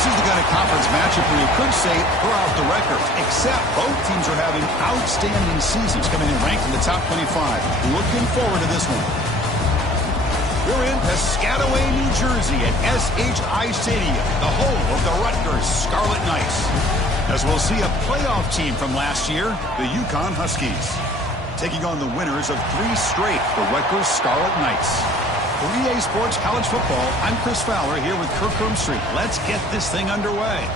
This is the kind of conference matchup where you could say throw out the records, except both teams are having outstanding seasons, coming in ranked in the top 25. Looking forward to this one. We're in Piscataway, New Jersey at SHI Stadium, the home of the Rutgers Scarlet Knights. As we'll see a playoff team from last year, the UConn Huskies, taking on the winners of 3 straight, the Rutgers Scarlet Knights. For EA Sports College Football, I'm Chris Fowler here with Kirk Street. Let's get this thing underway.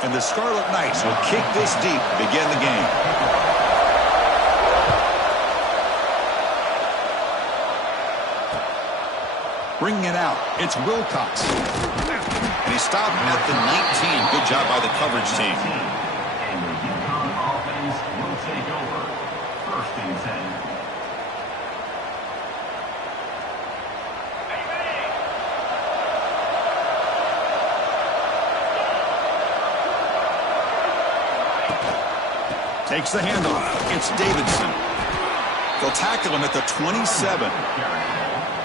And the Scarlet Knights will kick this deep to begin the game. Bringing it out, it's Wilcox. And he stopped at the 19. Good job by the coverage team. And the UConn offense will take over. 1st and 10. Takes the handoff. It's Davidson. They'll tackle him at the 27.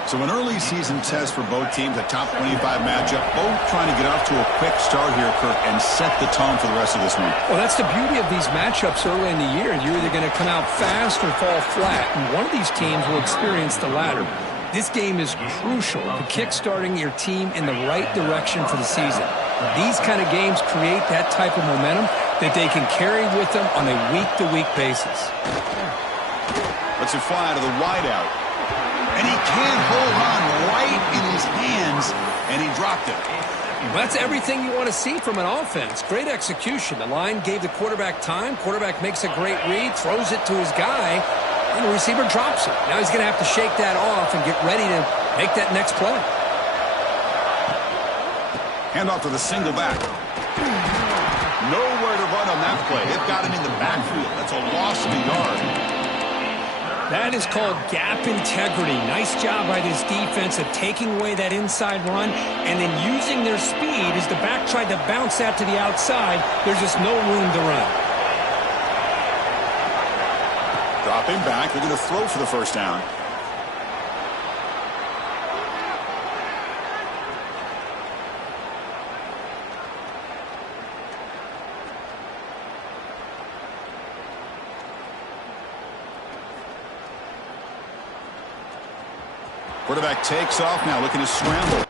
So an early season test for both teams, a top 25 matchup. Both trying to get off to a quick start here, Kirk, and set the tone for the rest of this one. Well, that's the beauty of these matchups early in the year. You're either going to come out fast or fall flat, and one of these teams will experience the latter. This game is crucial to kick-starting your team in the right direction for the season. These kind of games create that type of momentum that they can carry with them on a week-to-week basis. Lets it fly to the wideout. And he can't hold on right in his hands, and he dropped it. Well, that's everything you want to see from an offense. Great execution. The line gave the quarterback time. Quarterback makes a great read, throws it to his guy, and the receiver drops it. Now he's going to have to shake that off and get ready to make that next play. Handoff to the single back. Nowhere to run on that play. They've got him in the backfield. That's a loss of a yard. That is called gap integrity. Nice job by this defense of taking away that inside run and then using their speed as the back tried to bounce that to the outside. There's just no room to run. Dropping back. They're going to throw for the first down. Quarterback takes off now, looking to scramble.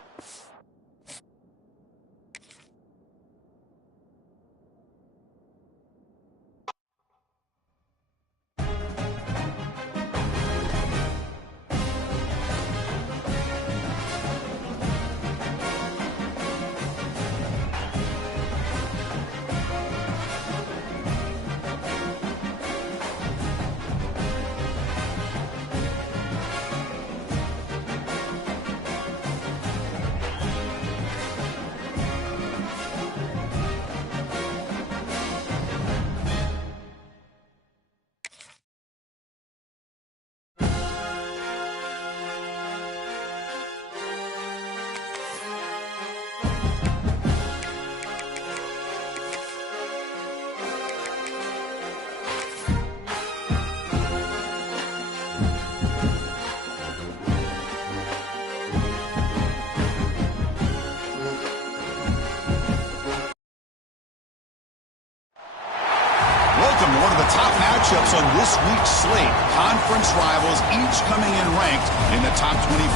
Welcome to one of the top matchups on this week's slate. Conference rivals, each coming in ranked in the top 25.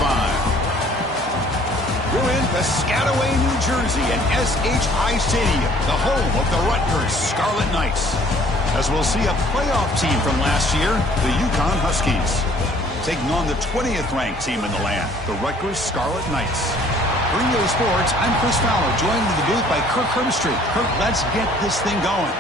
We're in Piscataway, New Jersey at SHI Stadium, the home of the Rutgers Scarlet Knights. As we'll see a playoff team from last year, the UConn Huskies, taking on the 20th ranked team in the land, the Rutgers Scarlet Knights. For EA Sports, I'm Chris Fowler, joined in the booth by Kirk Street. Kirk, let's get this thing going.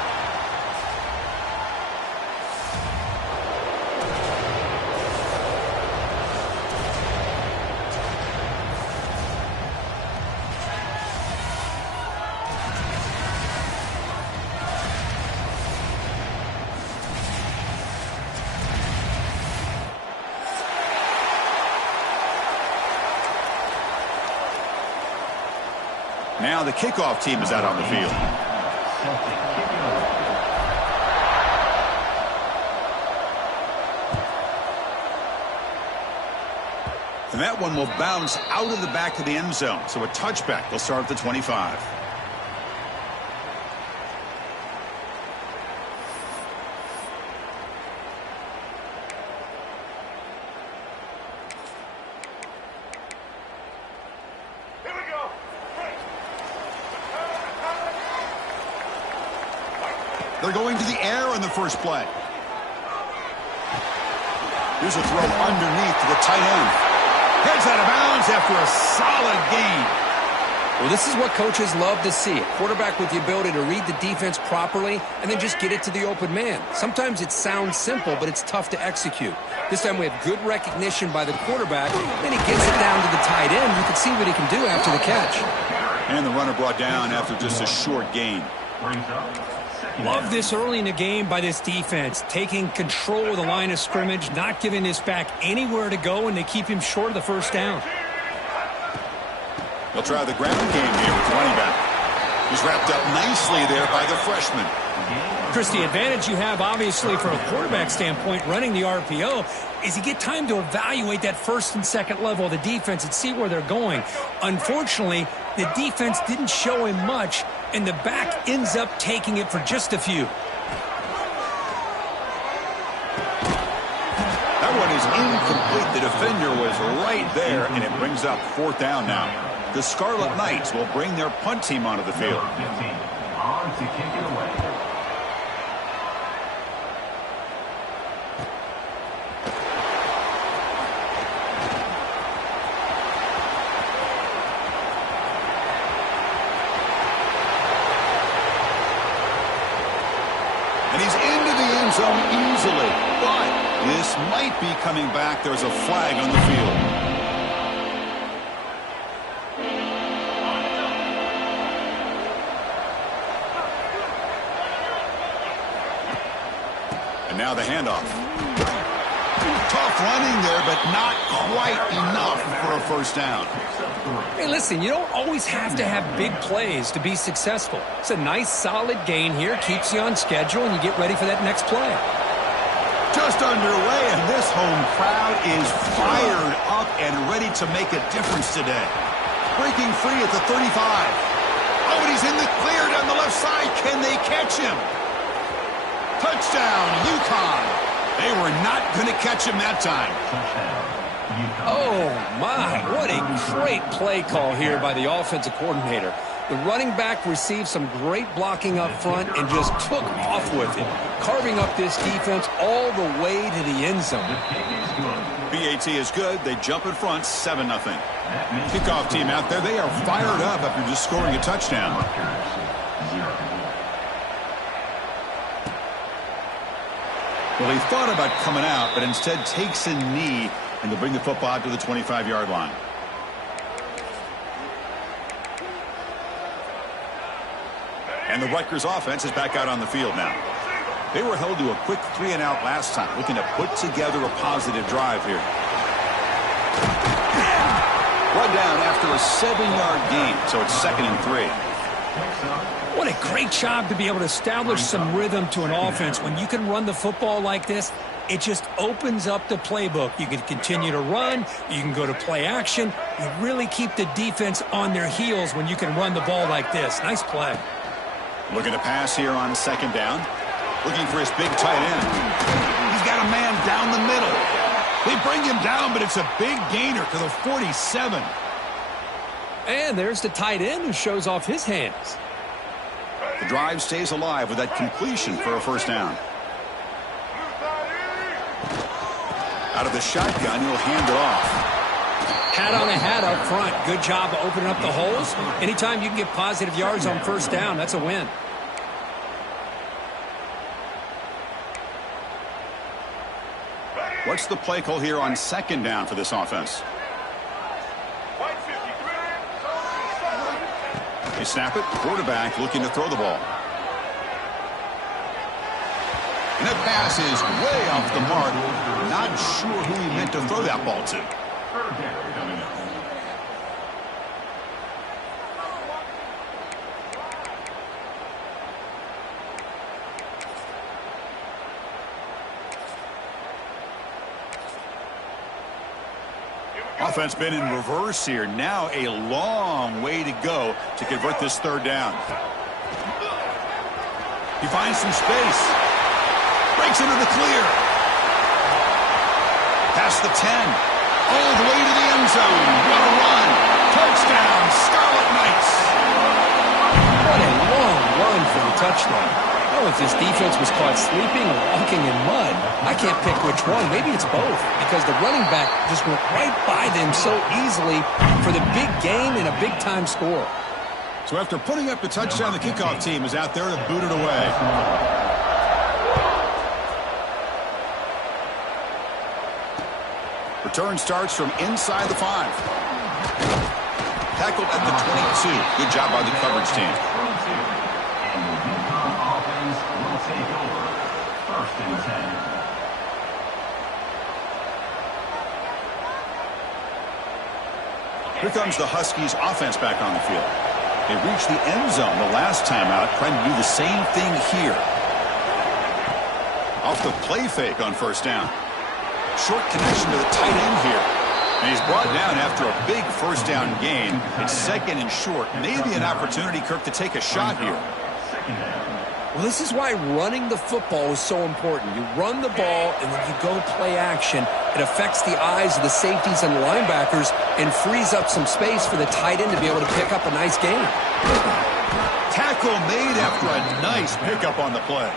Now the kickoff team is out on the field. And that one will bounce out of the back of the end zone. So a touchback. They'll start at the 25. They're going to the air on the first play. Here's a throw underneath to the tight end. Heads out of bounds after a solid gain. Well, this is what coaches love to see. A quarterback with the ability to read the defense properly and then just get it to the open man. Sometimes it sounds simple, but it's tough to execute. This time we have good recognition by the quarterback. Then he gets it down to the tight end. You can see what he can do after the catch. And the runner brought down after just a short gain. Love this early in the game by this defense, taking control of the line of scrimmage, not giving this back anywhere to go, and they keep him short of the first down. They'll try the ground game here with the running back. He's wrapped up nicely there by the freshman. Chris, the advantage you have, obviously, from a quarterback standpoint, running the RPO, is you get time to evaluate that first and second level of the defense and see where they're going. Unfortunately, the defense didn't show him much, and the back ends up taking it for just a few. That one is incomplete. The defender was right there, and it brings up fourth down now. The Scarlet Knights will bring their punt team onto the field. On to kick it away. And he's into the end zone easily. But this might be coming back. There's a flag on the field. And now the handoff. Tough running there, but not quite enough for a first down. Hey, listen, you don't always have to have big plays to be successful. It's a nice, solid gain here. Keeps you on schedule, and you get ready for that next play. Just underway, and this home crowd is fired up and ready to make a difference today. Breaking free at the 35. Oh, and he's in the clear down the left side. Can they catch him? Touchdown, UConn. They were not going to catch him that time. Oh, my. What a great play call here by the offensive coordinator. The running back received some great blocking up front and just took off with it, carving up this defense all the way to the end zone. BAT is good. They jump in front, 7-0. Kickoff team out there. They are fired up after just scoring a touchdown. Well, he thought about coming out, but instead takes a knee, and they'll bring the football to the 25-yard line. And the Rutgers offense is back out on the field now. They were held to a quick 3-and-out last time, looking to put together a positive drive here. Run down after a 7-yard gain, so it's 2nd and 3. What a great job to be able to establish some rhythm to an offense. When you can run the football like this, it just opens up the playbook. You can continue to run. You can go to play action. You really keep the defense on their heels when you can run the ball like this. Nice play. Looking to pass here on 2nd down. Looking for his big tight end. He's got a man down the middle. They bring him down, but it's a big gainer to the 47. And there's the tight end who shows off his hands. The drive stays alive with that completion for a first down. Out of the shotgun, he'll hand it off. Hat on a hat up front. Good job of opening up the holes. Anytime you can get positive yards on first down, that's a win. What's the play call here on 2nd down for this offense? They snap it. Quarterback looking to throw the ball. And that pass is way off the mark. Not sure who he meant to throw that ball to. Offense been in reverse here. Now a long way to go to convert this third down. He finds some space. Breaks into the clear. Past the 10. All the way to the end zone. What a run. Touchdown, Scarlet Knights. What a long run for the touchdown. I don't know if this defense was caught sleeping or walking in mud. I can't pick which one. Maybe it's both, because the running back just went right by them so easily for the big game and a big-time score. So after putting up the touchdown, the kickoff team is out there to boot it away. Return starts from inside the 5. Tackled at the 22. Good job by the coverage team. And the UConn offense will take over. 1st and 10. Here comes the Huskies offense back on the field. They reached the end zone the last time out, trying to do the same thing here. Off the play fake on first down. Short connection to the tight end here. And he's brought down after a big first down gain. It's 2nd and short. Maybe an opportunity, Kirk, to take a shot here. Well, this is why running the football is so important. You run the ball, and when you go play action, it affects the eyes of the safeties and the linebackers and frees up some space for the tight end to be able to pick up a nice gain. Tackle made after a nice pickup on the play.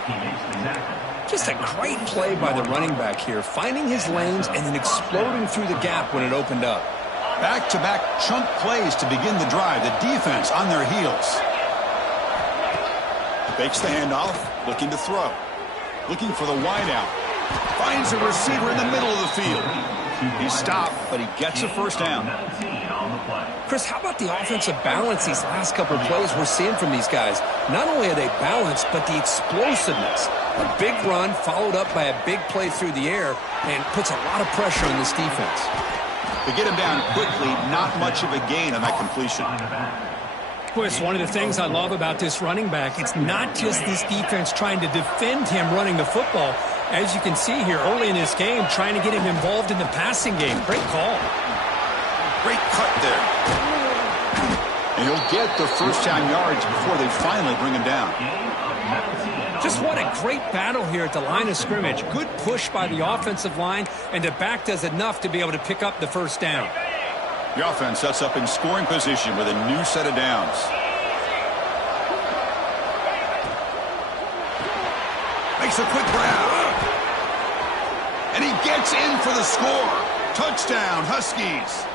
Just a great play by the running back here, finding his lanes and then exploding through the gap when it opened up. Back-to-back chunk plays to begin the drive. The defense on their heels. Fakes the handoff, looking to throw. Looking for the wideout. Finds a receiver in the middle of the field. He's stopped, but he gets a first down. Chris, how about the offensive balance these last couple of plays we're seeing from these guys? Not only are they balanced, but the explosiveness. A big run followed up by a big play through the air and puts a lot of pressure on this defense. To get him down quickly, not much of a gain on that completion. Chris, one of the things I love about this running back, it's not just this defense trying to defend him running the football. As you can see here early in this game, trying to get him involved in the passing game. Great call. Great cut there. And he'll get the first down yards before they finally bring him down. Just what a great battle here at the line of scrimmage. Good push by the offensive line, and the back does enough to be able to pick up the first down. The offense sets up in scoring position with a new set of downs. Makes a quick grab. And he gets in for the score. Touchdown, Huskies.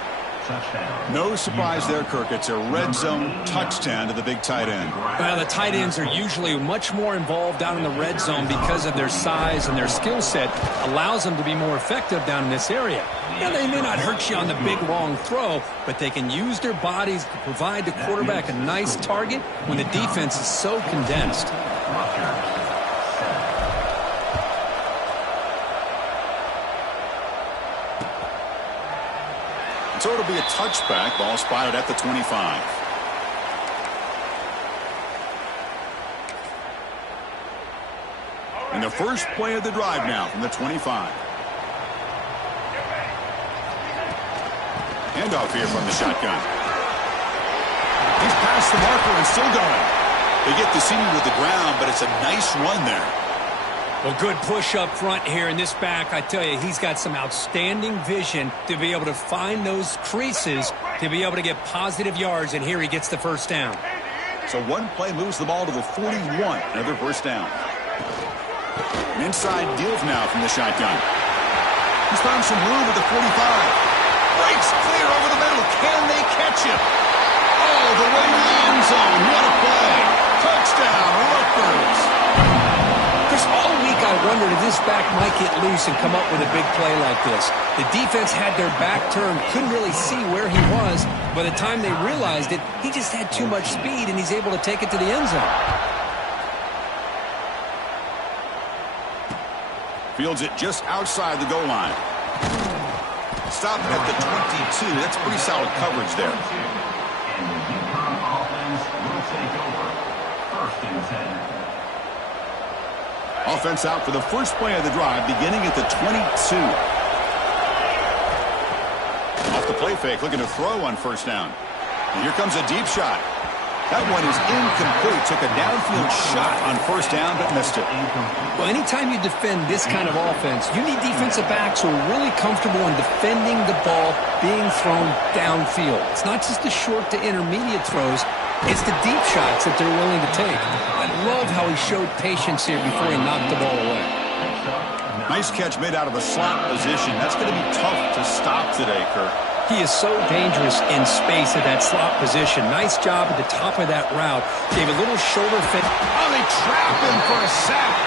Touchdown. No surprise there, Kirk. It's a red zone touchdown to the big tight end. Well, the tight ends are usually much more involved down in the red zone because of their size and their skill set allows them to be more effective down in this area. Now, they may not hurt you on the big, long throw, but they can use their bodies to provide the quarterback a nice target when the defense is so condensed. So it'll be a touchback. Ball spotted at the 25. And the first play of the drive now from the 25. Handoff here from the shotgun. He's past the marker and still going. They get the senior to the ground, but it's a nice run there. Well, good push up front here in this back. I tell you, he's got some outstanding vision to be able to find those creases to be able to get positive yards, and here he gets the first down. So one play moves the ball to the 41. Another first down. An inside deal now from the shotgun. He's found some room at the 45. Breaks clear over the middle. Can they catch him? All the way to the end zone. What a play. Touchdown, Rutgers. All week I wondered if this back might get loose and come up with a big play like this. The defense had their back turned, couldn't really see where he was. By the time they realized it, he just had too much speed, and he's able to take it to the end zone. Fields it just outside the goal line. Stop at the 22. That's pretty solid coverage there. And the UConn offense will take over. 1st and 10. Offense out for the first play of the drive, beginning at the 22. Off the play fake, looking to throw on first down. And here comes a deep shot. That one is incomplete. Took a downfield shot on first down, but missed it. Well, anytime you defend this kind of offense, you need defensive backs who are really comfortable in defending the ball being thrown downfield. It's not just the short to intermediate throws. It's the deep shots that they're willing to take. I love how he showed patience here before he knocked the ball away. Nice catch made out of a slot position. That's going to be tough to stop today, Kirk. He is so dangerous in space at that slot position. Nice job at the top of that route. Gave a little shoulder fake. Oh, they trap him for a sack.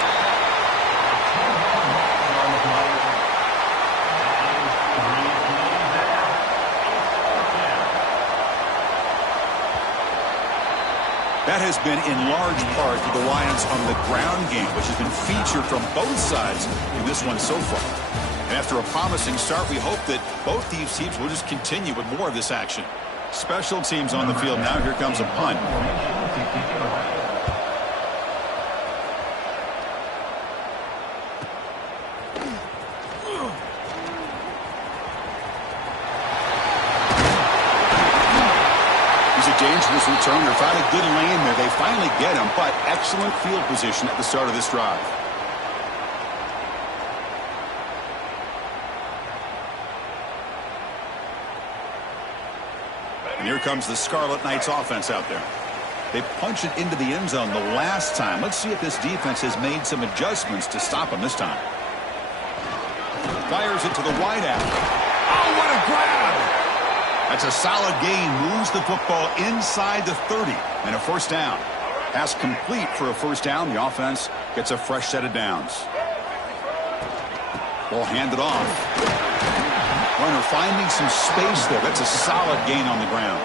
That has been in large part for the Lions on the ground game, which has been featured from both sides in this one so far. And after a promising start, we hope that both these teams will just continue with more of this action. Special teams on the field now. Here comes a punt. He's a dangerous returner. Found a good lane there. They finally get him, but excellent field position at the start of this drive. And here comes the Scarlet Knights offense out there. They punched it into the end zone the last time. Let's see if this defense has made some adjustments to stop them this time. Fires it to the wide out. Oh, what a grab! That's a solid gain. Moves the football inside the 30 and a first down. Pass complete for a first down. The offense gets a fresh set of downs. Ball handed off. Runner finding some space there. That's a solid gain on the ground.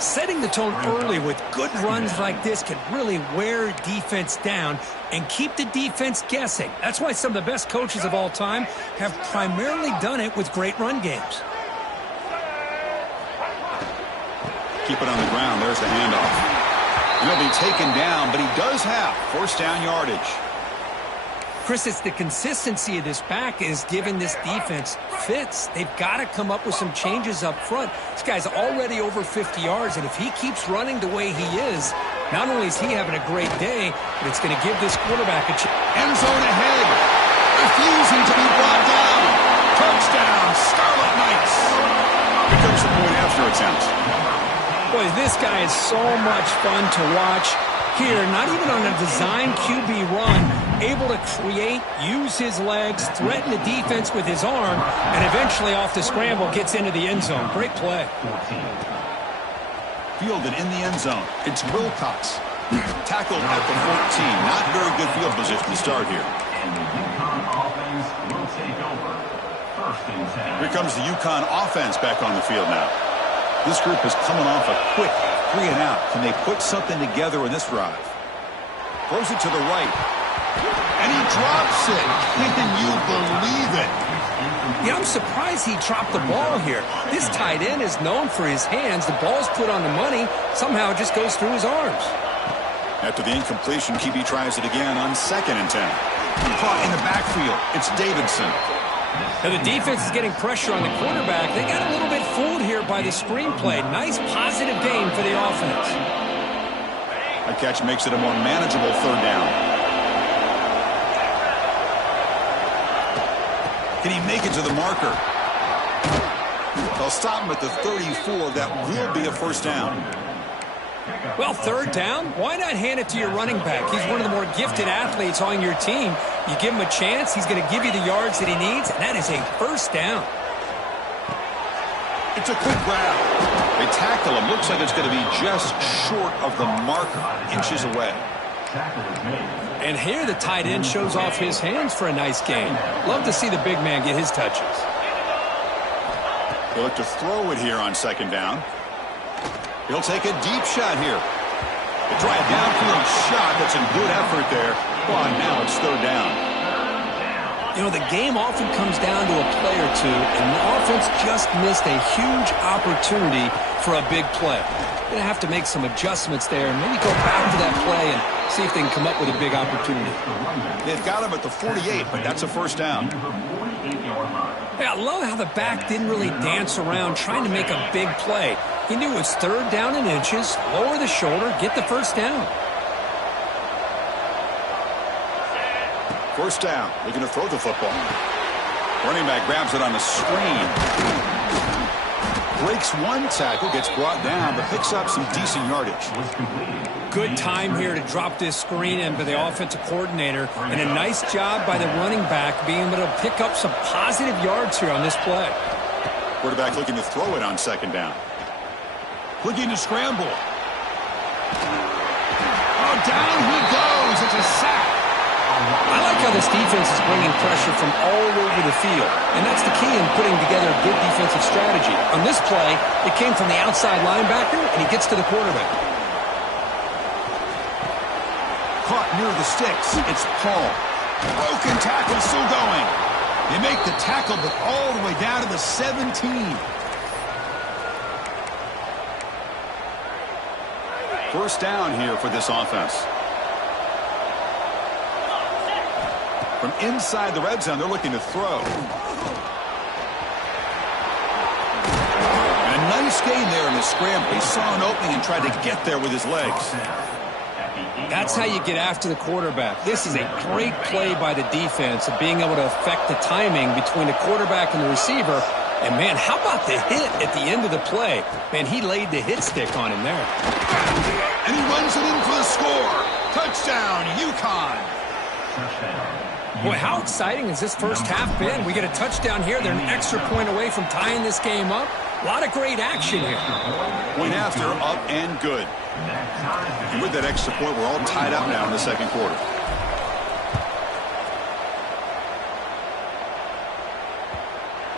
Setting the tone early with good runs like this can really wear defense down and keep the defense guessing. That's why some of the best coaches of all time have primarily done it with great run games. Keep it on the ground. There's the handoff. And he'll be taken down, but he does have first down yardage. Chris, it's the consistency of this back is giving this defense fits. They've got to come up with some changes up front. This guy's already over 50 yards, and if he keeps running the way he is, not only is he having a great day, but it's going to give this quarterback a chance. End zone ahead. Refusing to be brought down. Touchdown, Scarlet Knights. Here comes the point after attempt. Boy, this guy is so much fun to watch. Here, not even on a design QB run, able to create, use his legs, threaten the defense with his arm, and eventually off the scramble gets into the end zone. Great play. Fielded in the end zone. It's Wilcox. Tackled at the 14. Not very good field position to start here. And the UConn offense will take over. First and 10. Here comes the UConn offense back on the field now. This group is coming off a quick 3 and out. Can they put something together in this drive? Throws it to the right. And he drops it. Can you believe it? Yeah, I'm surprised he dropped the ball here. This tight end is known for his hands. The ball's put on the money. Somehow it just goes through his arms. After the incompletion, QB tries it again on 2nd and 10. Caught in the backfield. It's Davidson. Now the defense is getting pressure on the quarterback. They got a little bit fooled here by the screenplay. Nice positive gain for the offense. A catch makes it a more manageable 3rd down. Can he make it to the marker? They'll stop him at the 34. That will be a first down. Well, 3rd down, why not hand it to your running back? He's one of the more gifted athletes on your team. You give him a chance, he's going to give you the yards that he needs, and that is a first down. It's a quick grab. They tackle him. Looks like it's going to be just short of the marker, inches away. And here the tight end shows off his hands for a nice gain. Love to see the big man get his touches. He'll look to throw it here on 2nd down. He'll take a deep shot here. They try a downfield shot. That's a good effort there. Well, now it's 3rd down. You know, the game often comes down to a play or two, and the offense just missed a huge opportunity for a big play. Going to have to make some adjustments there and maybe go back to that play and see if they can come up with a big opportunity. They've got him at the 48, but that's a first down. Hey, I love how the back didn't really dance around trying to make a big play. He knew it was third down in inches, lower the shoulder, get the first down. First down, looking to throw the football. Running back grabs it on the screen. Breaks one tackle, gets brought down, but picks up some decent yardage. Good time here to drop this screen in by the offensive coordinator, and a nice job by the running back being able to pick up some positive yards here on this play. Quarterback looking to throw it on second down. Looking to scramble. Oh, down he goes. It's a sack. I like how this defense is bringing pressure from all over the field, and that's the key in putting together a good defensive strategy. On this play, it came from the outside linebacker, and he gets to the quarterback. Caught near the sticks. It's Paul. Broken tackle still going. They make the tackle, but all the way down to the 17. First down here for this offense. From inside the red zone, they're looking to throw. And a nice gain there in the scramble. He saw an opening and tried to get there with his legs. That's how you get after the quarterback. This is a great play by the defense of being able to affect the timing between the quarterback and the receiver. And, man, how about the hit at the end of the play? Man, he laid the hit stick on him there. And he runs it in for the score. Touchdown, UConn. Boy, how exciting has this first half been? We get a touchdown here. They're an extra point away from tying this game up. A lot of great action here. Point after, up and good. And with that extra point, we're all tied up now in the second quarter.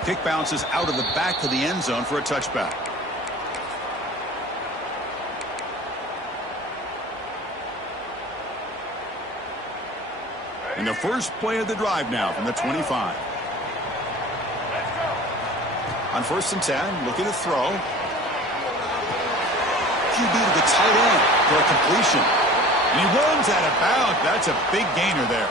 Kick bounces out of the back of the end zone for a touchback. And the first play of the drive now from the 25. On first and 10, looking to throw. QB to the tight end for a completion. And he runs out of bounds. That's a big gainer there.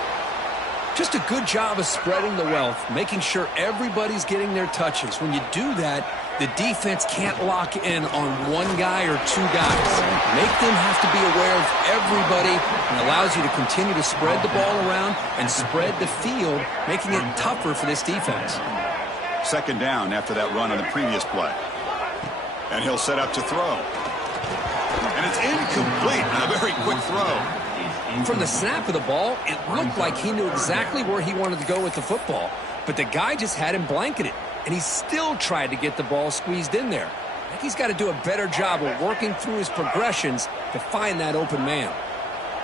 Just a good job of spreading the wealth, making sure everybody's getting their touches. When you do that, the defense can't lock in on one guy or two guys. Make them have to be aware of everybody, and allows you to continue to spread the ball around and spread the field, making it tougher for this defense. Second down after that run on the previous play. And he'll set up to throw. And it's incomplete on a very quick throw. From the snap of the ball, it looked like he knew exactly where he wanted to go with the football. But the guy just had him blanketed, and he still tried to get the ball squeezed in there. I think he's got to do a better job of working through his progressions to find that open man.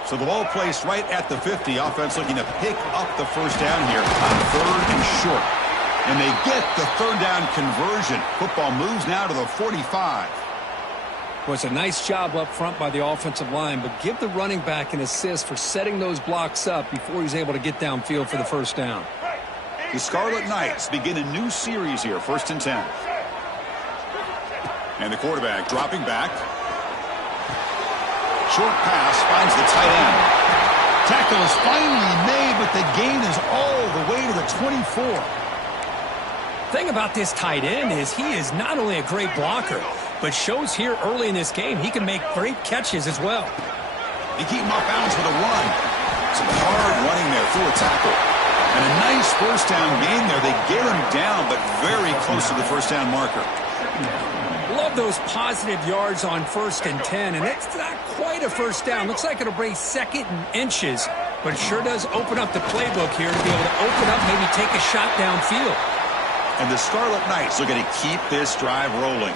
So the ball placed right at the 50. Offense looking to pick up the first down here on third and short. And they get the third down conversion. Football moves now to the 45. Well, it's a nice job up front by the offensive line, but give the running back an assist for setting those blocks up before he's able to get downfield for the first down. The Scarlet Knights begin a new series here, first and 10. And the quarterback dropping back. Short pass finds the tight end. Tackle is finally made, but the gain is all the way to the 24. Thing about this tight end is he is not only a great blocker, but shows here early in this game he can make great catches as well. They keep him off balance with a run. Some hard running there through a tackle. And a nice first down gain there. They get him down, but very close to the first down marker. Love those positive yards on first and 10, and it's not quite a first down. Looks like it'll bring second and inches, but it sure does open up the playbook here to be able to open up, maybe take a shot downfield. And the Scarlet Knights looking to keep this drive rolling.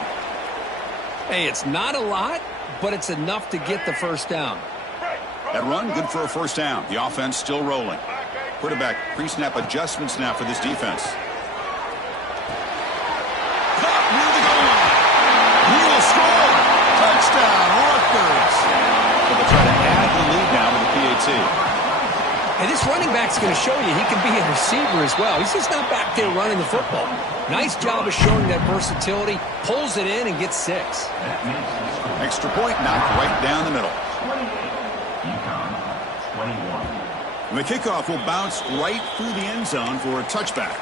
Hey, it's not a lot, but it's enough to get the first down. That run, good for a first down. The offense still rolling. Quarterback pre-snap adjustments now for this defense. Caught near the goal line. He will score. Touchdown, Rutgers. So they'll try to add the lead now with the PAT. And this running back's going to show you he can be a receiver as well. He's just not back there running the football. Nice job of showing that versatility. Pulls it in and gets 6. Extra point knocked right down the middle. UConn 21. And the kickoff will bounce right through the end zone for a touchback.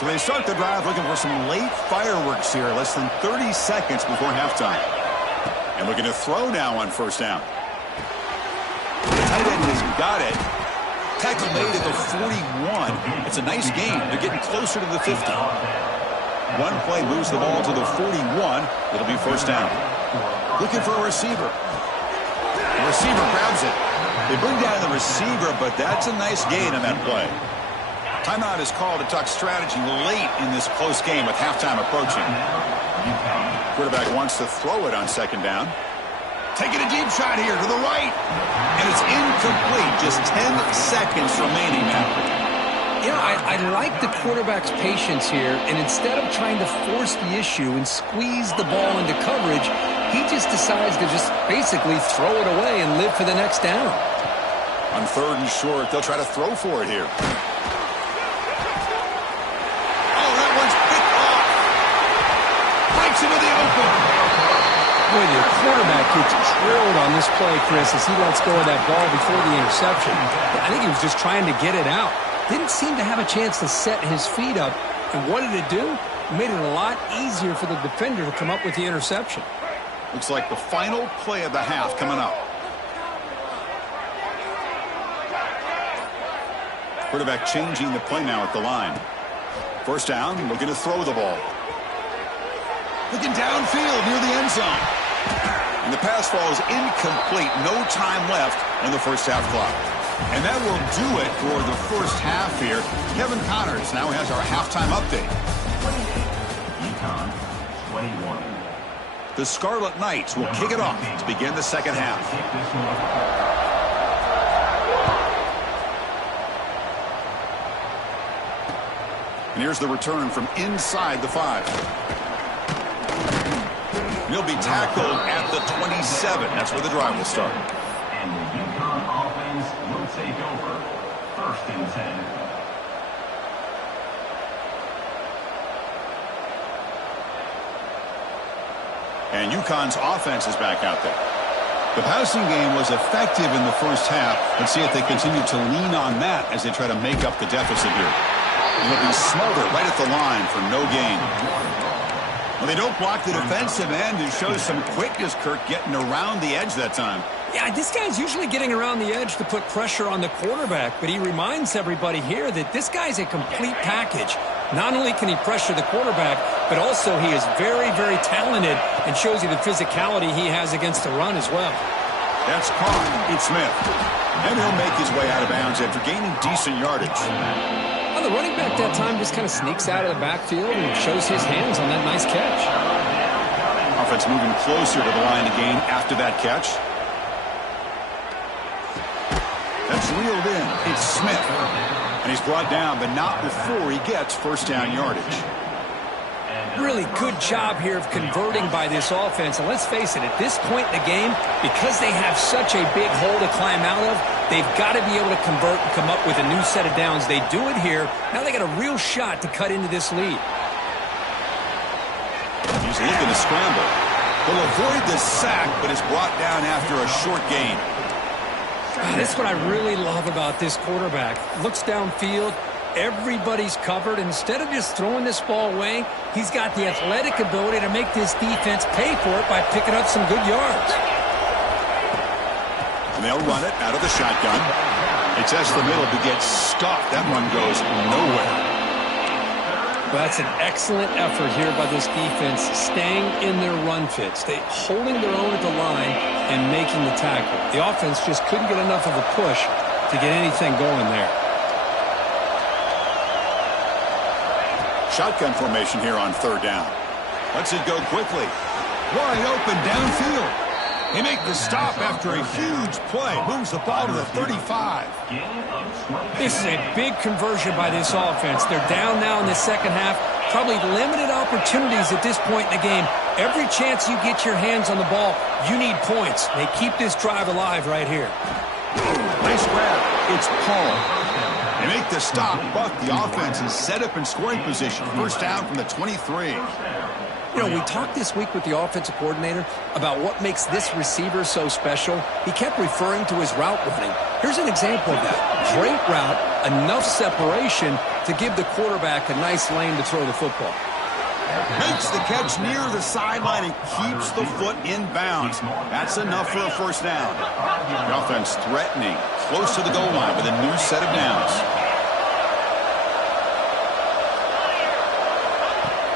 So they start the drive looking for some late fireworks here, less than 30 seconds before halftime. And looking to throw now on first down. The tight end has got it. Tackle made at the 41. It's a nice gain. They're getting closer to the 50. One play moves the ball to the 41. It'll be first down. Looking for a receiver. The receiver grabs it. They bring down the receiver, but that's a nice gain on that play. Timeout is called to talk strategy late in this close game with halftime approaching. Quarterback wants to throw it on second down. Taking a deep shot here to the right. And it's incomplete. Just 10 seconds remaining now. You know, I like the quarterback's patience here, and instead of trying to force the issue and squeeze the ball into coverage, he just decides to just basically throw it away and live for the next down. On third and short, they'll try to throw for it here. Into the open. Boy, the quarterback gets drilled on this play, Chris, as he lets go of that ball before the interception. I think he was just trying to get it out. Didn't seem to have a chance to set his feet up. And what did it do? It made it a lot easier for the defender to come up with the interception. Looks like the final play of the half coming up. Quarterback changing the play now at the line. First down, looking to throw the ball. Looking downfield near the end zone. And the pass falls incomplete. No time left on the first half clock. And that will do it for the first half here. Kevin Connors now has our halftime update. UConn 21. The Scarlet Knights will kick it off to begin the second half. And here's the return from inside the 5. He'll be tackled at the 27. That's where the drive will start. And the UConn offense will take over. First and 10. And UConn's offense is back out there. The passing game was effective in the first half. Let's see if they continue to lean on that as they try to make up the deficit here. It'll be Smolder right at the line for no gain. Well, they don't block the defensive end. It shows some quickness, Kirk, getting around the edge that time. Yeah, this guy's usually getting around the edge to put pressure on the quarterback, but he reminds everybody here that this guy's a complete package. Not only can he pressure the quarterback, but also he is very, very talented and shows you the physicality he has against the run as well. That's caught. It's Smith. And he'll make his way out of bounds after gaining decent yardage. The running back that time just kind of sneaks out of the backfield and shows his hands on that nice catch. Offense moving closer to the line of gain after that catch. That's reeled in. It's Smith. And he's brought down, but not before he gets first down yardage. Really good job here of converting by this offense. And let's face it, at this point in the game, because they have such a big hole to climb out of, they've got to be able to convert and come up with a new set of downs. They do it here. Now they got a real shot to cut into this lead. He's looking to scramble. He'll avoid the sack, but is brought down after a short gain. That's what I really love about this quarterback. Looks downfield. Everybody's covered. Instead of just throwing this ball away, he's got the athletic ability to make this defense pay for it by picking up some good yards. And they'll run it out of the shotgun. He tests the middle but gets stopped. That one goes nowhere. Well, that's an excellent effort here by this defense, staying in their run fit, holding their own at the line and making the tackle. The offense just couldn't get enough of a push to get anything going there. Shotgun formation here on third down. Lets it go quickly. Wide open downfield. They make the stop after a huge play. Moves the ball to the 35. This is a big conversion by this offense. They're down now in the second half. probably limited opportunities at this point in the game. Every chance you get your hands on the ball, you need points. They keep this drive alive right here. Nice grab. It's Paul. They make the stop, but the offense is set up in scoring position. First down from the 23. You know, we talked this week with the offensive coordinator about what makes this receiver so special. He kept referring to his route running. Here's an example of that. Great route, enough separation to give the quarterback a nice lane to throw the football. Makes the catch near the sideline and keeps the foot in bounds. That's enough for a first down. The offense threatening, close to the goal line with a new set of downs.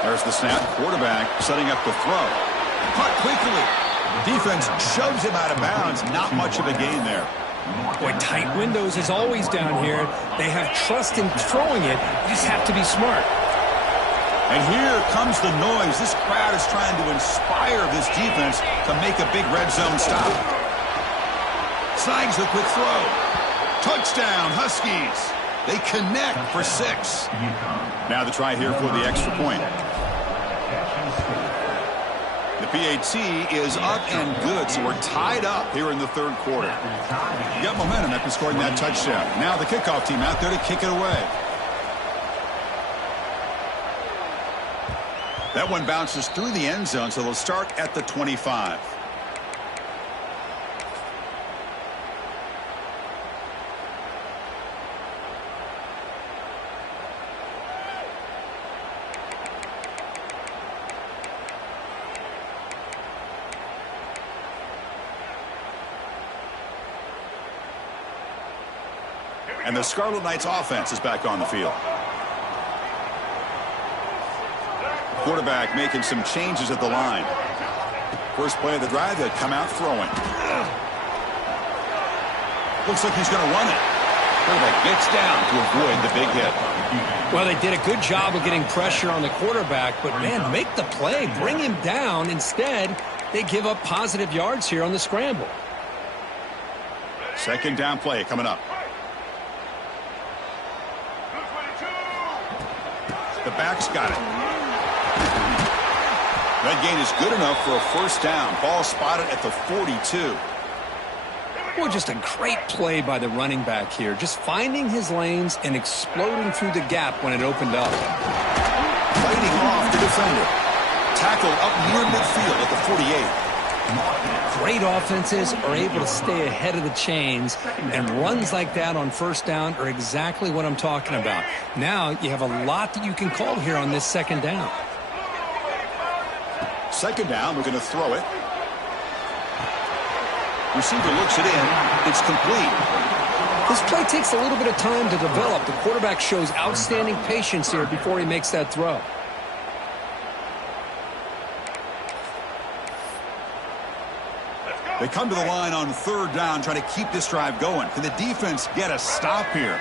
There's the snap. Quarterback setting up the throw. Caught quickly. Defense shoves him out of bounds. Not much of a gain there. Boy, tight windows is always down here. They have trust in throwing it. You just have to be smart. And here comes the noise. This crowd is trying to inspire this defense to make a big red zone stop. Snags the quick throw. Touchdown, Huskies. They connect for 6. Now the try here for the extra point. The PAT is up and good, so we're tied up here in the third quarter. You got momentum after scoring that touchdown. Now the kickoff team out there to kick it away. That one bounces through the end zone, so they'll start at the 25. And the Scarlet Knights offense is back on the field. Quarterback making some changes at the line. First play of the drive, they come out throwing. Looks like he's going to run it. Quarterback gets down to avoid the big hit. Well, they did a good job of getting pressure on the quarterback, but, man, make the play. Bring him down. Instead, they give up positive yards here on the scramble. Second down play coming up. The back's got it. That gain is good enough for a first down. Ball spotted at the 42. Well, just a great play by the running back here. Just finding his lanes and exploding through the gap when it opened up. Fighting off the defender. Tackled up near midfield at the 48. Great offenses are able to stay ahead of the chains, and runs like that on first down are exactly what I'm talking about. Now you have a lot that you can call here on this second down. Second down, we're going to throw it. Receiver looks it in. It's complete. This play takes a little bit of time to develop. The quarterback shows outstanding patience here before he makes that throw. They come to the line on third down, trying to keep this drive going. Can the defense get a stop here?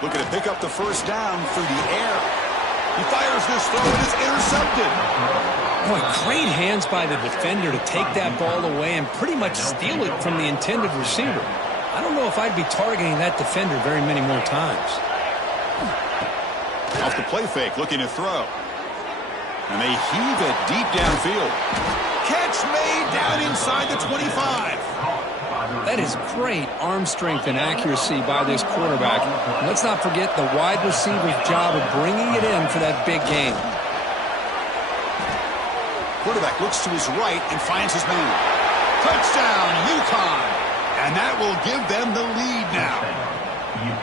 Looking to pick up the first down through the air. He fires this throw and it's intercepted. Boy, great hands by the defender to take that ball away and pretty much steal it from the intended receiver. I don't know if I'd be targeting that defender very many more times. Off the play fake, looking to throw. And they heave it deep downfield. Catch made down inside the 25. That is great arm strength and accuracy by this quarterback. And let's not forget the wide receiver's job of bringing it in for that big game. Quarterback looks to his right and finds his man. Touchdown, UConn. And that will give them the lead now.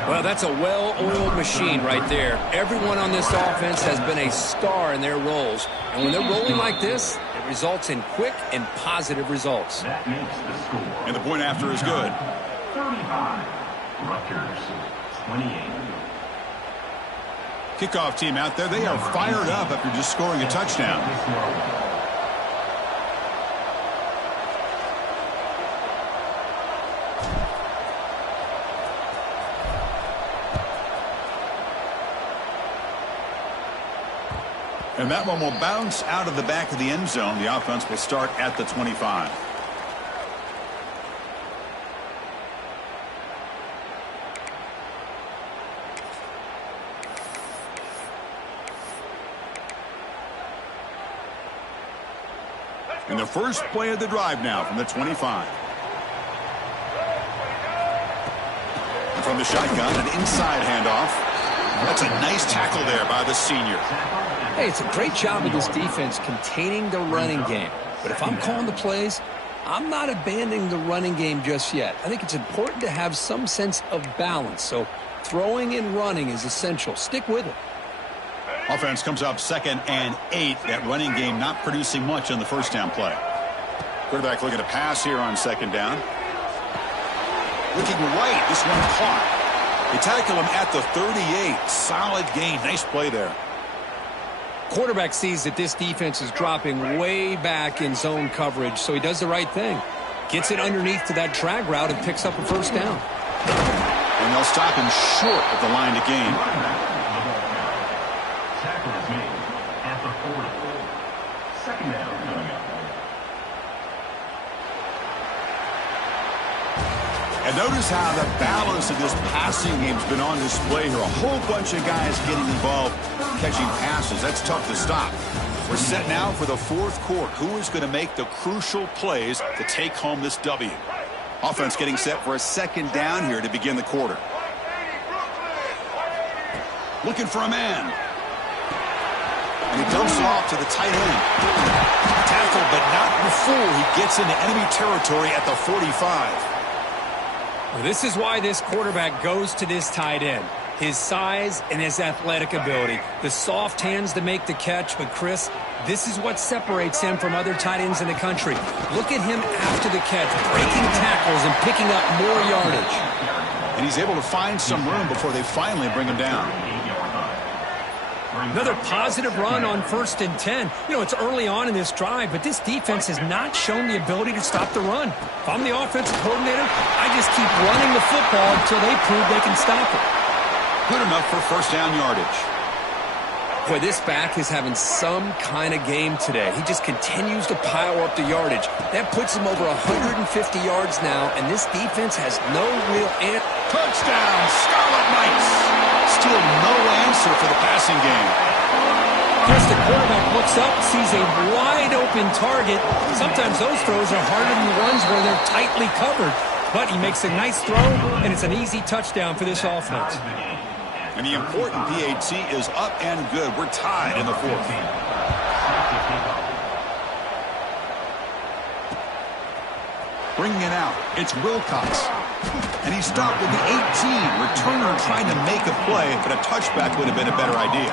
Well, that's a well-oiled machine right there. Everyone on this offense has been a star in their roles. And when they're rolling like this, it results in quick and positive results. That makes the score. And the point after is good. 35. Rutgers, 28. Kickoff team out there, they are fired up after just scoring a touchdown. And that one will bounce out of the back of the end zone. The offense will start at the 25. And the first play of the drive now from the 25. And from the shotgun, an inside handoff. That's a nice tackle there by the senior. Hey, it's a great job of this defense containing the running game. But if I'm calling the plays, I'm not abandoning the running game just yet. I think it's important to have some sense of balance. So throwing and running is essential. Stick with it. Offense comes up 2nd and 8. That running game not producing much on the first down play. Quarterback looking to pass here on 2nd down. Looking right. This one caught. They tackle him at the 38. Solid gain. Nice play there. Quarterback sees that this defense is dropping way back in zone coverage, so he does the right thing. Gets it underneath to that drag route and picks up a first down. And they'll stop him short of the line to gain. Tackle is made at the 40. 2nd down coming up. And notice how the balance of this passing game's been on display here. A whole bunch of guys getting involved catching passes. That's tough to stop. We're set now for the 4th quarter. Who is going to make the crucial plays to take home this W? Offense getting set for a 2nd down here to begin the quarter. Looking for a man. And he dumps it off to the tight end. Tackle, but not before he gets into enemy territory at the 45. Well, this is why this quarterback goes to this tight end. His size and his athletic ability. The soft hands to make the catch. But, Chris, this is what separates him from other tight ends in the country. Look at him after the catch, breaking tackles and picking up more yardage. And he's able to find some room before they finally bring him down. Another positive run on 1st and 10. You know, it's early on in this drive, but this defense has not shown the ability to stop the run. If I'm the offensive coordinator, I just keep running the football until they prove they can stop it. Good enough for first down yardage. Boy, this back is having some kind of game today. He just continues to pile up the yardage. That puts him over 150 yards now, and this defense has no real answer. Touchdown, Scarlet Knights. Still no answer for the passing game. Chris, the quarterback looks up, sees a wide-open target. Sometimes those throws are harder than the ones where they're tightly covered. But he makes a nice throw, and it's an easy touchdown for this offense. And the important PAT is up and good. We're tied in the 4th. Bringing it out, it's Wilcox. And he stopped with the 18. Returner trying to make a play, but a touchback would have been a better idea.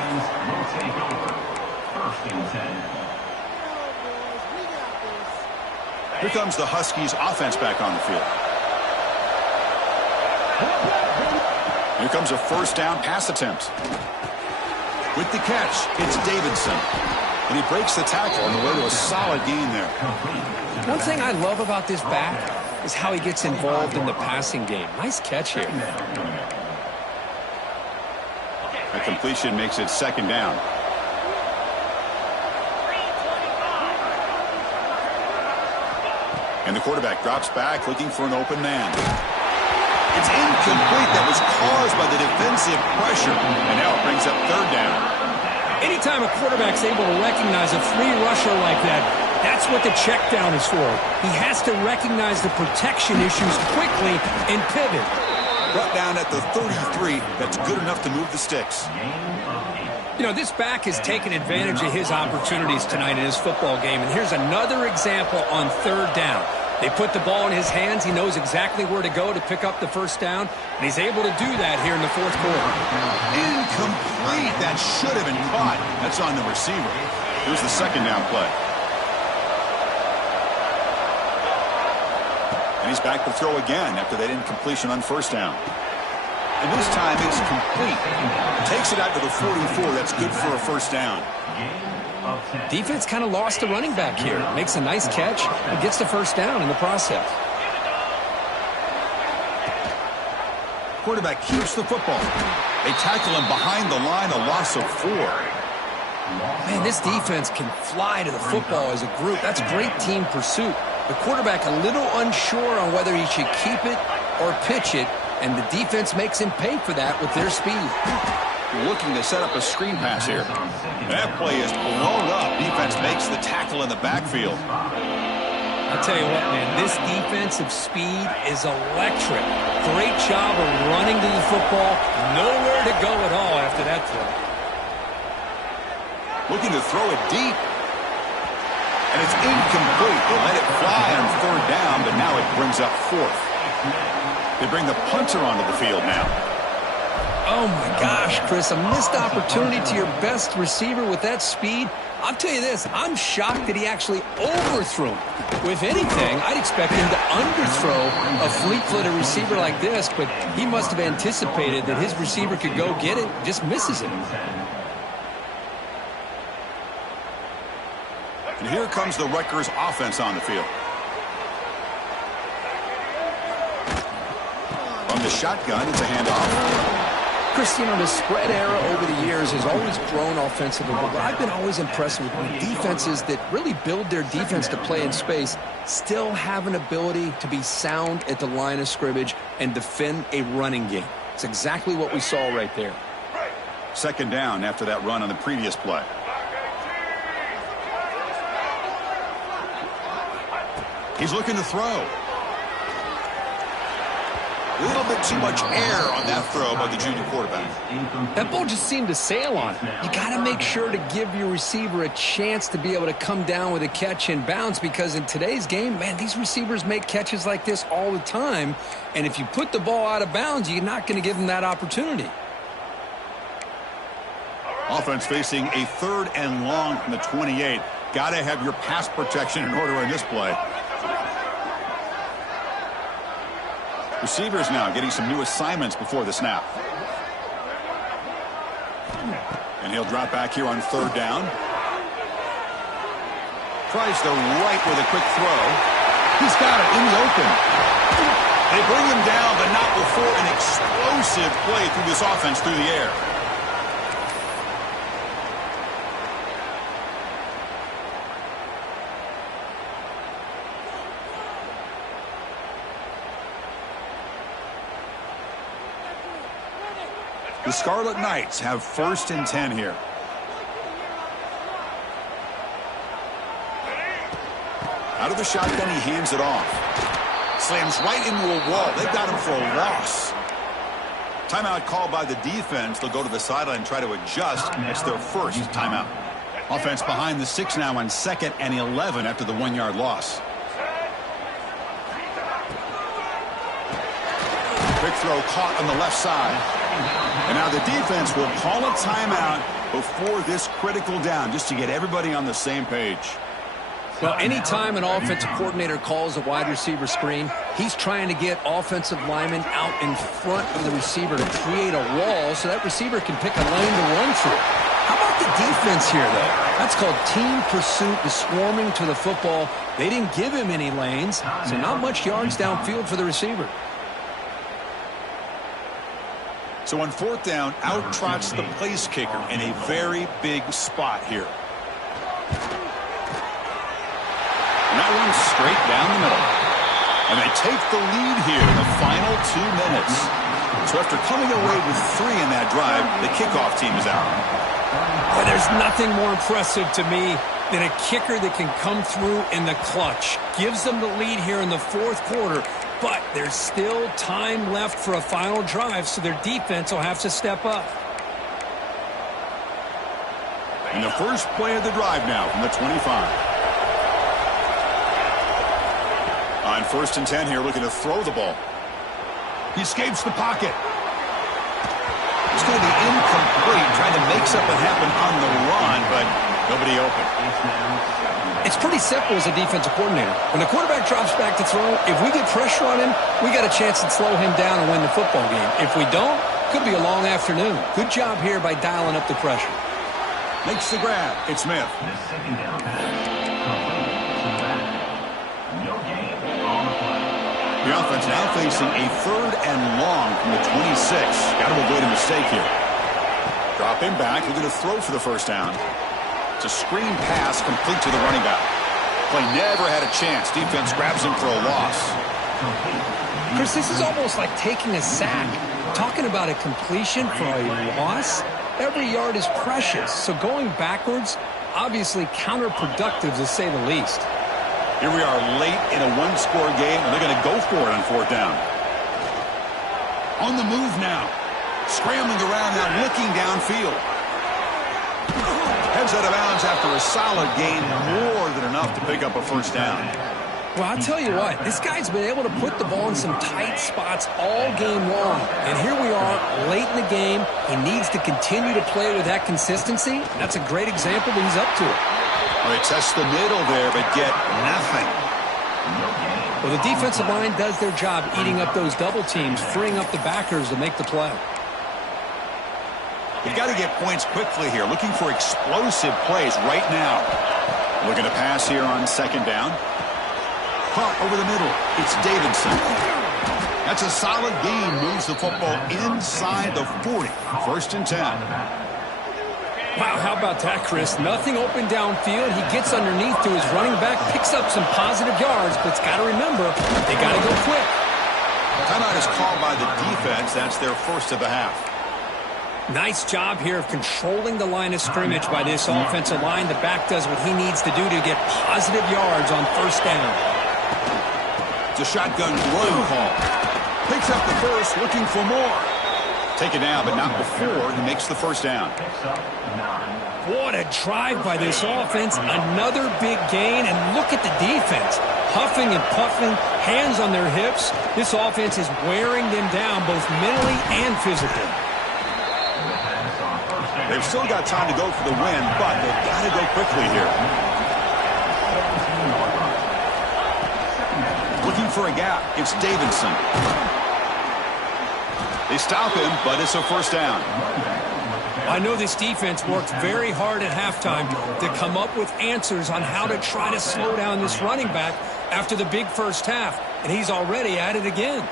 Here comes the Huskies offense back on the field. Here comes a first down pass attempt. With the catch, it's Davidson. And he breaks the tackle on the way to a solid gain there. One thing I love about this back is how he gets involved in the passing game. Nice catch here. A completion makes it 2nd down. And the quarterback drops back looking for an open man. It's incomplete. That was caused by the defensive pressure. And now it brings up 3rd down. Anytime a quarterback's able to recognize a free rusher like that, that's what the check down is for. He has to recognize the protection issues quickly and pivot. Brought down at the 33. That's good enough to move the sticks. You know, this back has taken advantage of his opportunities tonight in his football game. And here's another example on 3rd down. They put the ball in his hands. He knows exactly where to go to pick up the first down. And he's able to do that here in the 4th quarter. Incomplete. That should have been caught. That's on the receiver. Here's the 2nd down play. And he's back to throw again after that incompletion on 1st down. And this time it's complete. Takes it out to the 44. That's good for a first down. Defense kind of lost the running back here. Makes a nice catch and gets the first down in the process. Quarterback keeps the football. They tackle him behind the line, a loss of 4. Man, this defense can fly to the football as a group. That's great team pursuit. The quarterback a little unsure on whether he should keep it or pitch it, and the defense makes him pay for that with their speed. Looking to set up a screen pass here. That play is blown up. Defense makes the tackle in the backfield. I'll tell you what, man, this defensive speed is electric. Great job of running to the football. Nowhere to go at all after that throw. Looking to throw it deep. And it's incomplete. They let it fly on third down, but now it brings up fourth. They bring the punter onto the field now. Oh, my gosh, Chris, a missed opportunity to your best receiver with that speed. I'll tell you this, I'm shocked that he actually overthrew him. If anything, I'd expect him to underthrow a fleet-footed receiver like this, but he must have anticipated that his receiver could go get it, just misses it. And here comes the Rutgers offense on the field. From the shotgun, it's a handoff. Chris, you know, the spread era over the years has always grown offensively, but I've been always impressed with defenses that really build their defense to play in space, still have an ability to be sound at the line of scrimmage and defend a running game. It's exactly what we saw right there. Second down after that run on the previous play. He's looking to throw. A little bit too much air on that throw by the junior quarterback. That ball just seemed to sail on it. You got to make sure to give your receiver a chance to be able to come down with a catch and bounce, because in today's game, man, these receivers make catches like this all the time. And if you put the ball out of bounds, you're not going to give them that opportunity. Offense facing a third and long from the 28. Got to have your pass protection in order in this play. Receivers now getting some new assignments before the snap. And he'll drop back here on third down. Tries the right with a quick throw. He's got it in the open. They bring him down, but not before an explosive play through this offense through the air. The Scarlet Knights have 1st and 10 here. Out of the shotgun, he hands it off. Slams right into a wall. They've got him for a loss. Timeout called by the defense. They'll go to the sideline and try to adjust. It's their first timeout. Offense behind the 6 now on 2nd and 11 after the 1-yard loss. Quick throw caught on the left side. And now the defense will call a timeout before this critical down, just to get everybody on the same page. Well, anytime an offensive coordinator calls a wide receiver screen, he's trying to get offensive linemen out in front of the receiver to create a wall so that receiver can pick a lane to run through. How about the defense here, though? That's called team pursuit and swarming to the football. They didn't give him any lanes, so not much yards downfield for the receiver. So on 4th down, out trots the place kicker in a very big spot here. And that one's straight down the middle. And they take the lead here in the final 2 minutes. So after coming away with 3 in that drive, the kickoff team is out. Boy, there's nothing more impressive to me than a kicker that can come through in the clutch. Gives them the lead here in the 4th quarter. But there's still time left for a final drive, so their defense will have to step up. And the first play of the drive now from the 25. On 1st and 10 here, looking to throw the ball. He escapes the pocket. It's going to be incomplete, trying to make something happen on the run, but nobody open. It's pretty simple as a defensive coordinator. When the quarterback drops back to throw, if we get pressure on him, we got a chance to slow him down and win the football game. If we don't, could be a long afternoon. Good job here by dialing up the pressure. Makes the grab. It's Smith. The offense now facing a 3rd and long from the 26. Got to avoid a mistake here. Drop him back. Looking to throw for the 1st down. It's a screen pass complete to the running back. Play never had a chance. Defense grabs him for a loss. Chris, this is almost like taking a sack. Talking about a completion for a loss, every yard is precious. So going backwards, obviously counterproductive to say the least. Here we are late in a one-score game, and they're going to go for it on fourth down. On the move now. Scrambling around now, looking downfield. Heads out of bounds after a solid gain, more than enough to pick up a first down. Well, I'll tell you what, this guy's been able to put the ball in some tight spots all game long. And here we are, late in the game. He needs to continue to play with that consistency. That's a great example that he's up to it. Well, they test the middle there, but get nothing. Well, the defensive line does their job eating up those double teams, freeing up the backers to make the play. You've got to get points quickly here. Looking for explosive plays right now. Looking to pass here on second down. Caught over the middle. It's Davidson. That's a solid gain. Moves the football inside the 40. First and 10. Wow, how about that, Chris? Nothing open downfield. He gets underneath to his running back, picks up some positive yards, but it's got to remember, they got to go quick. Timeout is called by the defense. That's their first of the half. Nice job here of controlling the line of scrimmage by this offensive line. The back does what he needs to do to get positive yards on first down. It's a shotgun run call. Picks up the first, looking for more. Taken down, but not before he makes the first down. What a drive by this offense. Another big gain, and look at the defense. Huffing and puffing, hands on their hips. This offense is wearing them down both mentally and physically. They've still got time to go for the win, but they've got to go quickly here. Looking for a gap. It's Davidson. They stop him, but it's a first down. I know this defense worked very hard at halftime to come up with answers on how to try to slow down this running back after the big first half, and he's already at it again.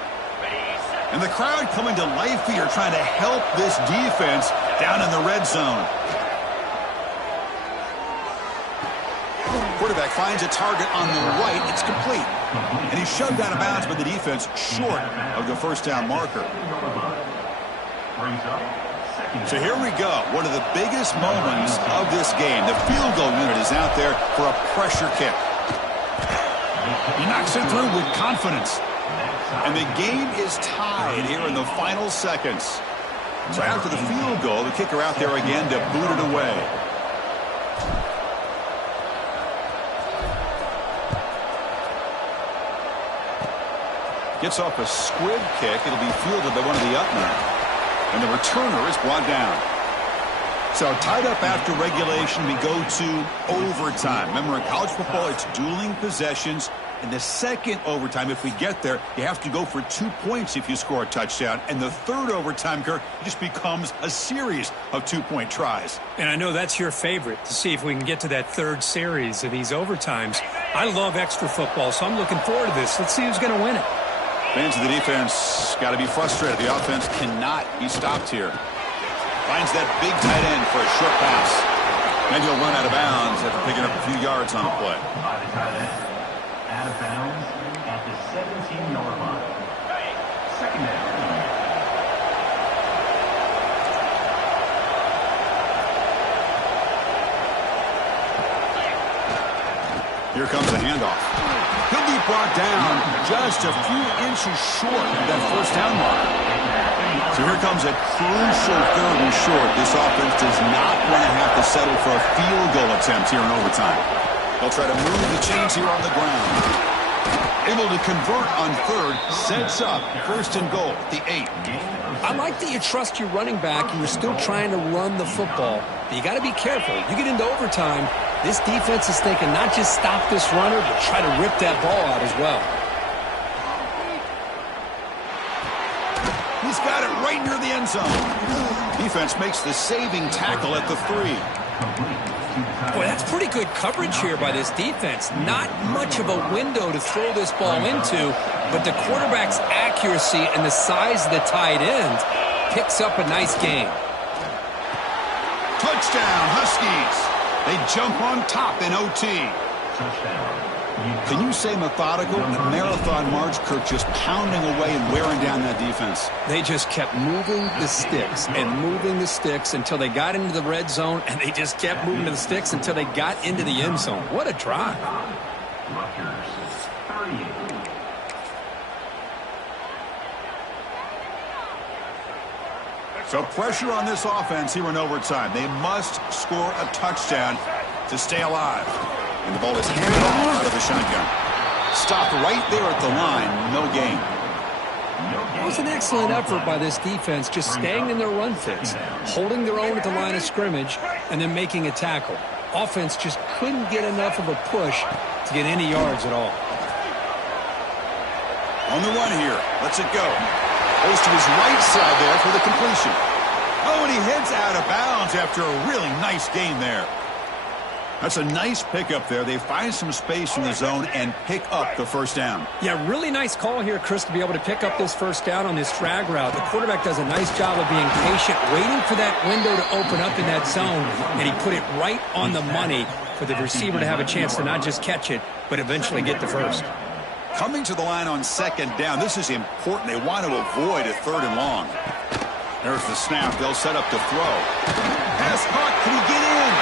And the crowd coming to life here, trying to help this defense down in the red zone. Quarterback finds a target on the right. It's complete. And he's shoved out of bounds by the defense short of the first down marker. So here we go. One of the biggest moments of this game. The field goal unit is out there for a pressure kick. He knocks it through with confidence. And the game is tied here in the final seconds. So after the field goal, the kicker out there again to boot it away. Gets off a squib kick. It'll be fielded by one of the up men. And the returner is brought down. So tied up after regulation, we go to overtime. Remember, in college football, it's dueling possessions. In the second overtime, if we get there, you have to go for 2 points if you score a touchdown. And the third overtime, Kirk, just becomes a series of 2-point tries. And I know that's your favorite, to see if we can get to that third series of these overtimes. I love extra football, so I'm looking forward to this. Let's see who's going to win it. Fans of the defense got to be frustrated. The offense cannot be stopped here. Finds that big tight end for a short pass. Then he'll run out of bounds after picking up a few yards on the play. Out of bounds at the 17-yard line. Second down. Here comes a handoff. He'll be brought down just a few inches short of that first down mark. So here comes a crucial third and short. This offense does not want to have to settle for a field goal attempt here in overtime. They'll try to move the chains here on the ground. Able to convert on third, sets up first and goal at the 8. I like that you trust your running back and you're still trying to run the football. But you got to be careful. You get into overtime, this defense is thinking not just stop this runner, but try to rip that ball out as well. He's got it right near the end zone. Defense makes the saving tackle at the 3. Boy, that's pretty good coverage here by this defense. Not much of a window to throw this ball into, but the quarterback's accuracy and the size of the tight end picks up a nice gain. Touchdown, Huskies. They jump on top in OT. Touchdown. Can you say methodical? A marathon march, Kirk, just pounding away and wearing down that defense. They just kept moving the sticks and moving the sticks until they got into the red zone, and they just kept moving the sticks until they got into the end zone. What a drive. Rutgers. So pressure on this offense here in overtime. They must score a touchdown to stay alive. And the ball is handed off out of the shotgun. Stopped right there at the line. No gain. It was an excellent effort by this defense, just staying in their run fits, holding their own at the line of scrimmage, and then making a tackle. Offense just couldn't get enough of a push to get any yards at all. On the run here. Lets it go. Goes to his right side there for the completion. Oh, and he heads out of bounds after a really nice gain there. That's a nice pickup there. They find some space in the zone and pick up the first down. Yeah, really nice call here, Chris, to be able to pick up this first down on this drag route. The quarterback does a nice job of being patient, waiting for that window to open up in that zone, and he put it right on the money for the receiver to have a chance to not just catch it, but eventually get the first. Coming to the line on second down, this is important. They want to avoid a 3rd and long. There's the snap. They'll set up to throw. Pass caught. Can he get in?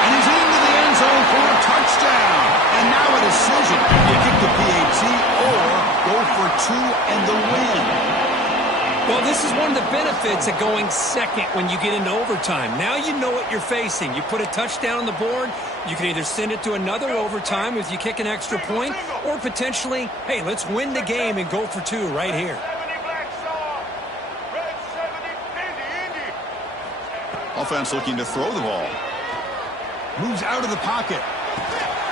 And he's into the end zone for a touchdown. And now a decision. You kick the PAT or go for 2 and the win. Well, this is one of the benefits of going second when you get into overtime. Now you know what you're facing. You put a touchdown on the board, you can either send it to another overtime if you kick an extra point, or potentially, hey, let's win the game and go for 2 right here. Offense looking to throw the ball. Moves out of the pocket.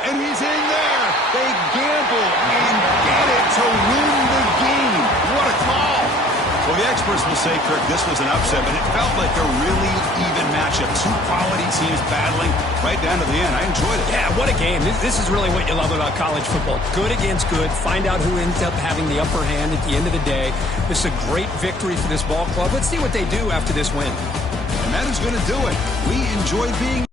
And he's in there. They gamble and get it to win the game. What a call. Well, the experts will say, Kirk, this was an upset, but it felt like a really even matchup. 2 quality teams battling right down to the end. I enjoyed it. Yeah, what a game. This is really what you love about college football. Good against good. Find out who ends up having the upper hand at the end of the day. This is a great victory for this ball club. Let's see what they do after this win. And that is going to do it. We enjoyed being